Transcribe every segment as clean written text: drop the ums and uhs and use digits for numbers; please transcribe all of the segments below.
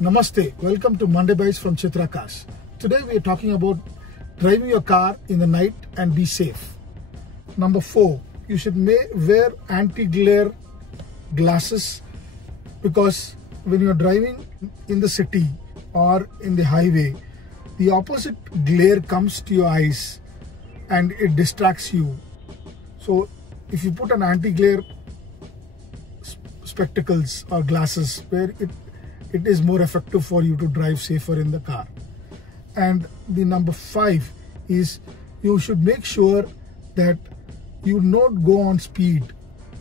Namaste, welcome to Monday Bytes from ChitraCars. Today we are talking about driving your car in the night and be safe. Number 4, you should wear anti-glare glasses because when you are driving in the city or in the highway, the opposite glare comes to your eyes and it distracts you. So if you put an anti-glare spectacles or glasses where it is more effective for you to drive safer in the car. And the number 5 is you should make sure that you not go on speed.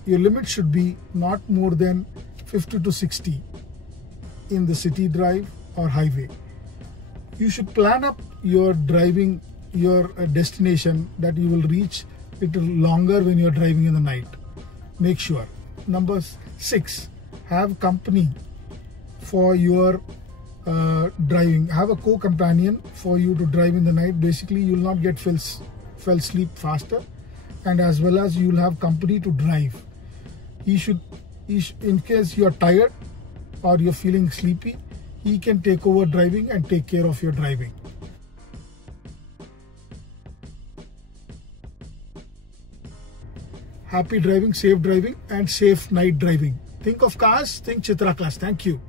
Your limit should be not more than 50 to 60 in the city drive or highway. You should plan up your driving, your destination that you will reach little longer when you're driving in the night. Make sure. Number 6, have company for your driving. Have a co-companion for you to drive in the night. Basically, you will not get fell asleep faster, and as well as you will have company to drive. In case you are tired or you're feeling sleepy, he can take over driving and take care of your driving. Happy driving, safe driving, and safe night driving. Think of cars, think ChitraCars. Thank you.